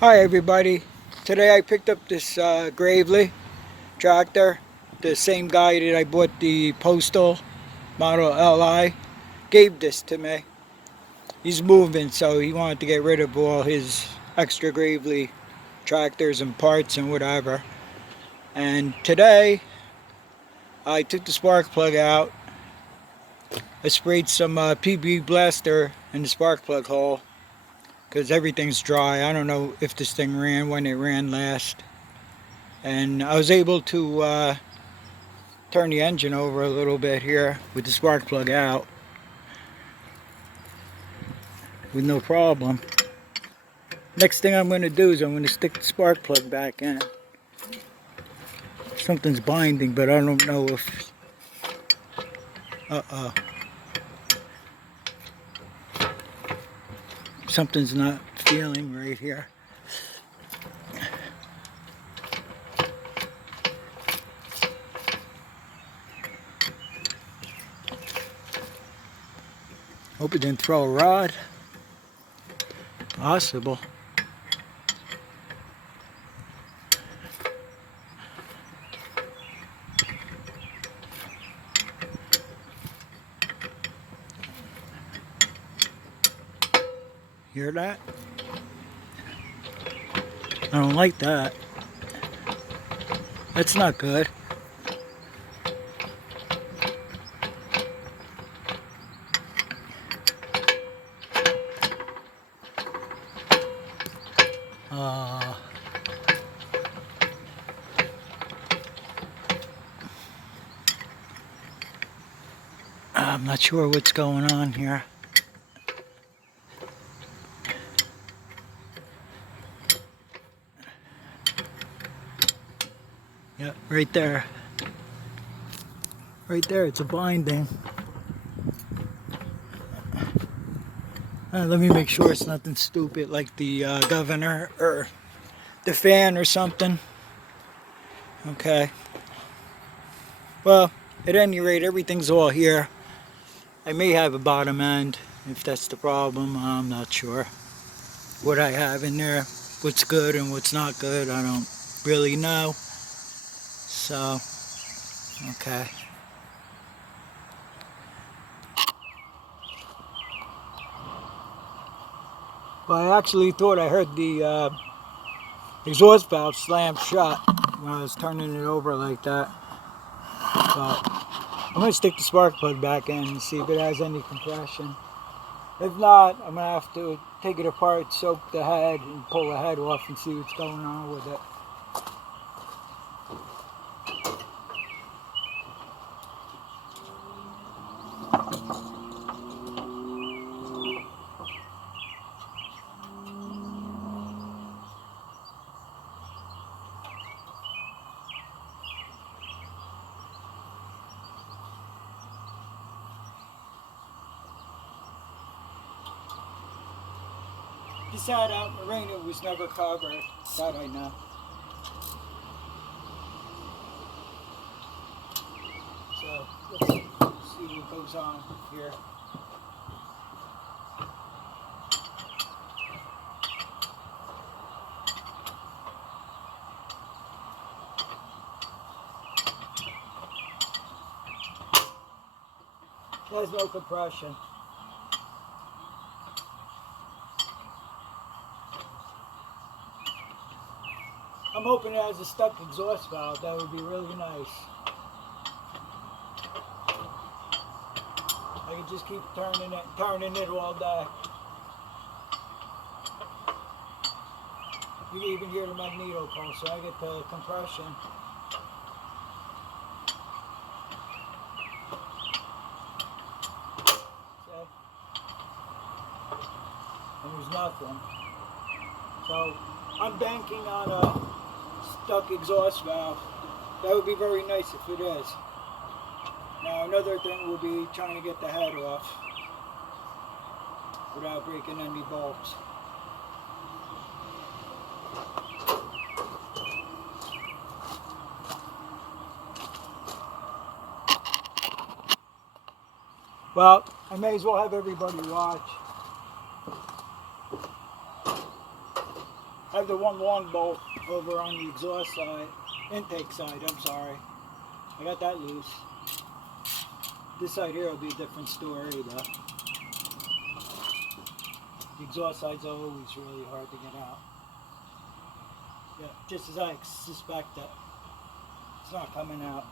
Hi everybody. Today I picked up this Gravely tractor. The same guy that I bought the Postal Model LI gave this to me. He's moving, so he wanted to get rid of all his extra Gravely tractors and parts and whatever. And today I took the spark plug out. I sprayed some PB blaster in the spark plug hole because everything's dry. I don't know if this thing ran when it ran last. And I was able to turn the engine over a little bit here with the spark plug out with no problem. Next thing I'm going to do is I'm going to stick the spark plug back in. Something's binding, but I don't know if... Something's not feeling right here. Hope it didn't throw a rod. Possible. Hear that? I don't like that. That's not good. I'm not sure what's going on here. Yep, right there. Right there, it's a binding. Let me make sure it's nothing stupid like the governor or the fan or something. Okay. Well, at any rate, everything's all here. I may have a bottom end if that's the problem. I'm not sure what I have in there, what's good and what's not good. I don't really know. So, okay. Well, I actually thought I heard the exhaust valve slam shut when I was turning it over like that. But I'm going to stick the spark plug back in and see if it has any compression. If not, I'm going to have to take it apart, soak the head, and pull the head off and see what's going on with it. This side out in the rain, it was never covered. That I know. So, let's see what goes on here. There's no compression. I'm hoping it has a stuck exhaust valve. That would be really nice. I could just keep turning it all day. You can even hear the magneto pulse, so I get the compression. See? And there's nothing. So I'm banking on a stuck exhaust valve. That would be very nice if it is. Now another thing will be trying to get the head off without breaking any bolts. Well, I may as well have everybody watch. I have the one long bolt over on the exhaust side, intake side, I'm sorry. I got that loose. This side here will be a different story though. The exhaust side's always really hard to get out. Yeah, just as I suspected. It's not coming out.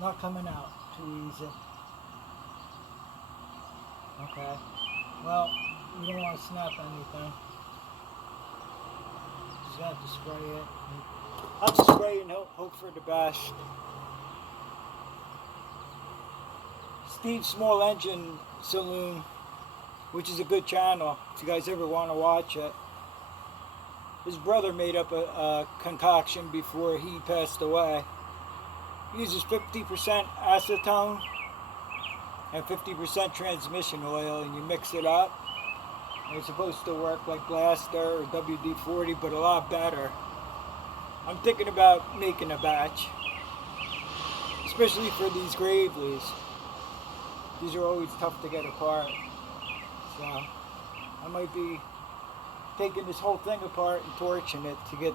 Not coming out too easy. Okay. Well, you don't want to snap anything. Just have to spray it. I'll just spray it and hope for the best. Steve's Small Engine Saloon, which is a good channel if you guys ever want to watch it. His brother made up a concoction before he passed away. He uses 50% acetone and 50% transmission oil, and you mix it up. And it's supposed to work like Blaster or WD-40, but a lot better. I'm thinking about making a batch, especially for these Gravely's. These are always tough to get apart. So I might be taking this whole thing apart and torching it to get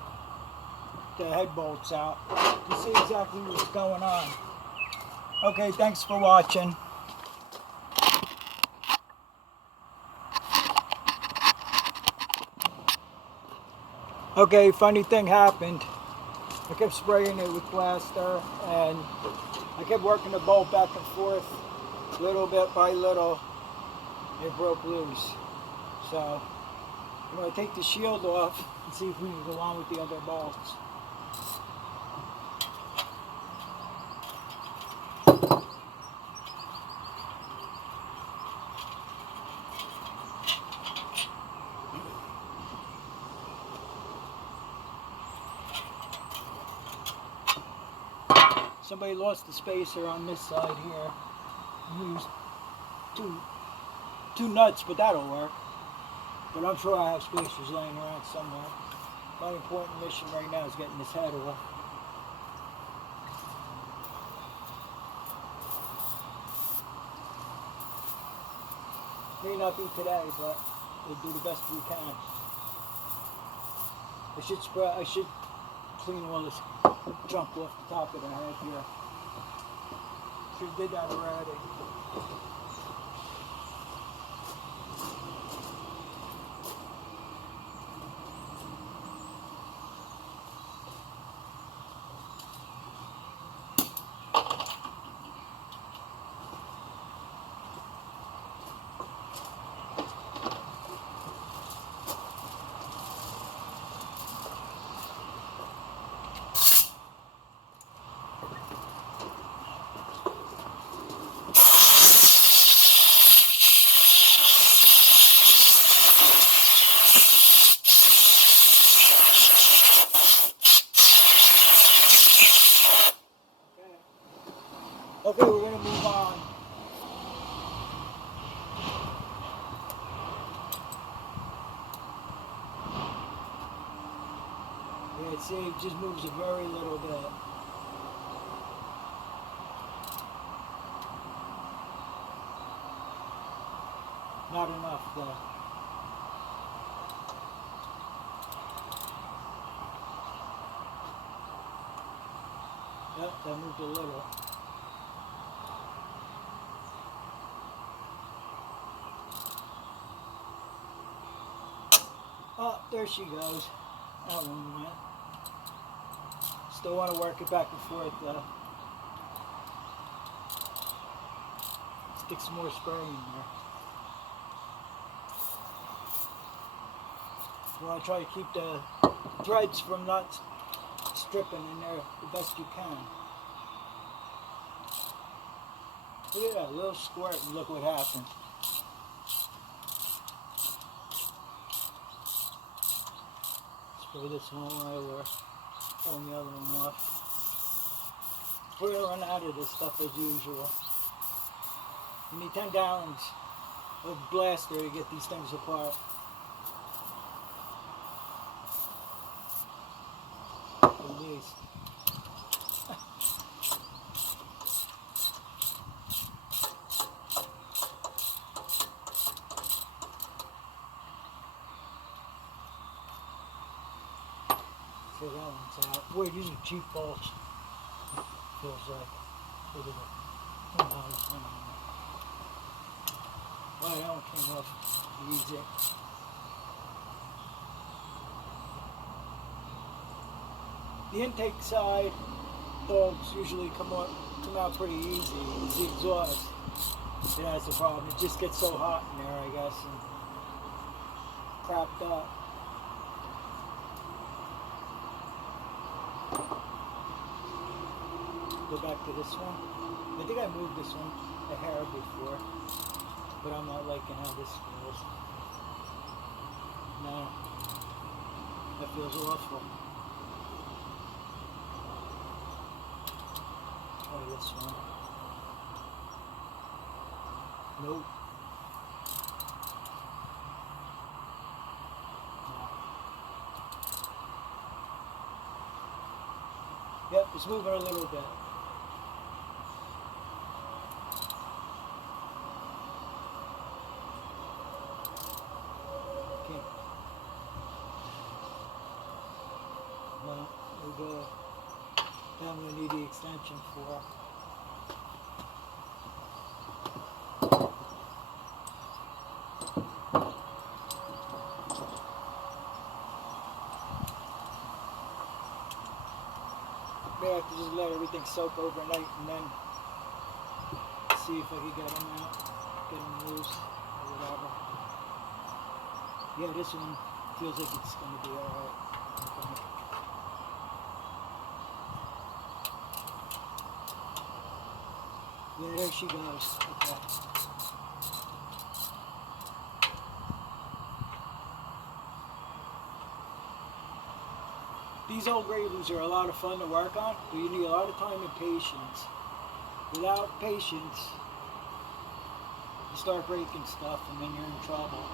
the head bolts out to see exactly what's going on. Okay, thanks for watching. Okay, funny thing happened. I kept spraying it with Blaster and I kept working the bolt back and forth little bit by little. It broke loose. So I'm going to take the shield off and see if we can go on with the other bolts. Somebody lost the spacer on this side here. Used two nuts, but that'll work. But I'm sure I have spacers laying around somewhere. My important mission right now is getting this head off. May not be today, but we'll do the best we can. I should clean all this junk off the top of the head here. Should have did that already. Okay, we're going to move on. Yeah, see, it just moves a very little bit. Not enough, though. Yep, that moved a little. Oh, there she goes. That one went. Still want to work it back and forth though. Stick some more spray in there. You want to try to keep the threads from not stripping in there the best you can. Look at that little squirt and look what happened. Spray this one while we're pulling the other one off. We're going to run out of this stuff as usual. You need 10 gallons of Blaster to get these things apart. At least. So that one's out. Boy, these are cheap bolts. Feels like. Look at that. Oh, that one came off easy. The intake side bulbs usually come out pretty easy. It's the exhaust that has the problem. It just gets so hot in there, I guess, and crapped up. Go back to this one. I think I moved this one a hair before, but I'm not liking how this feels. No, that feels awful. Try this one. Nope. No. Yep, it's moving a little bit. Okay. No, that I'm going to need the extension for. Maybe I have to just let everything soak overnight and then see if I can get them out, get them loose, or whatever. Yeah, this one feels like it's going to be alright. Yeah, there she goes. Okay. These old Graveleys are a lot of fun to work on, but you need a lot of time and patience. Without patience, you start breaking stuff and then you're in trouble.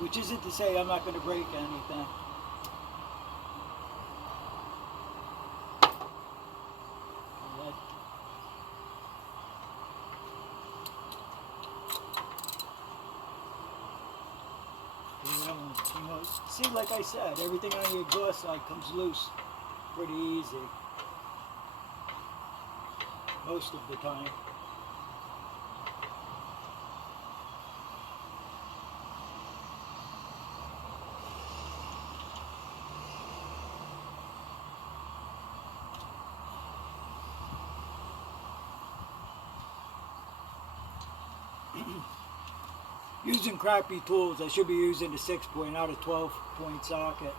Which isn't to say I'm not going to break anything. See, like I said, everything on the exhaust side comes loose pretty easy. Most of the time. Using crappy tools, I should be using a 6-point, not a 12-point socket.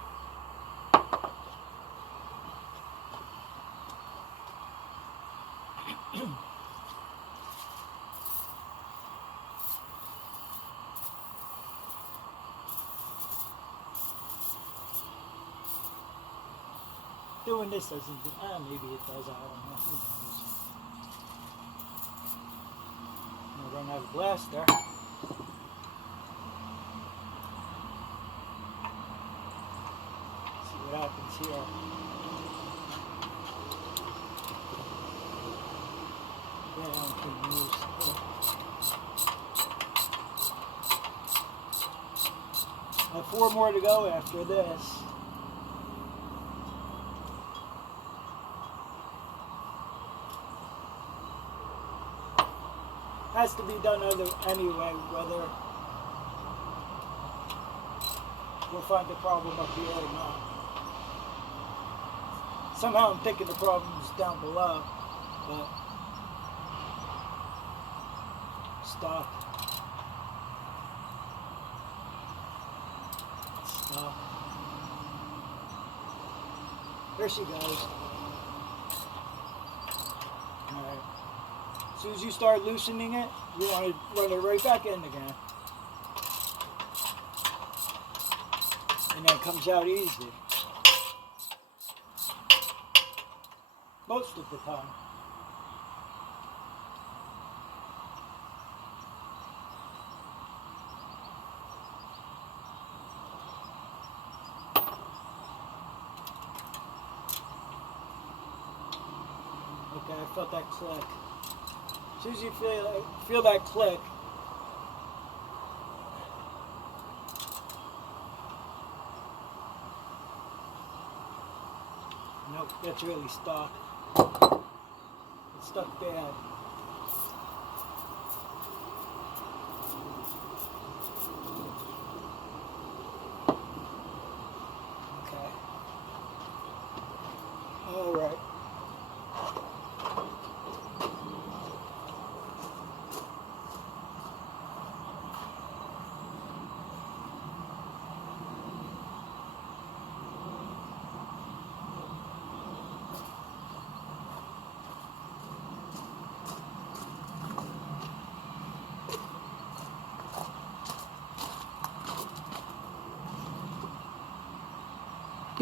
Doing this doesn't do, maybe it does, I don't know, who knows. I'm gonna run out of blaster. See what happens here. Yeah, I don't think it moves. I have 4 more to go after this. Has to be done anyway, whether we'll find the problem up here or not. Somehow I'm thinking the problem's down below, but stuck. Stuck. There she goes. Alright. As soon as you start loosening it, you want to run it right back in again. And then it comes out easy. Most of the time. Okay, I felt that click. As soon as you feel that click, know, that's really stuck. It's stuck bad. Okay. All right.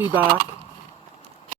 Be back.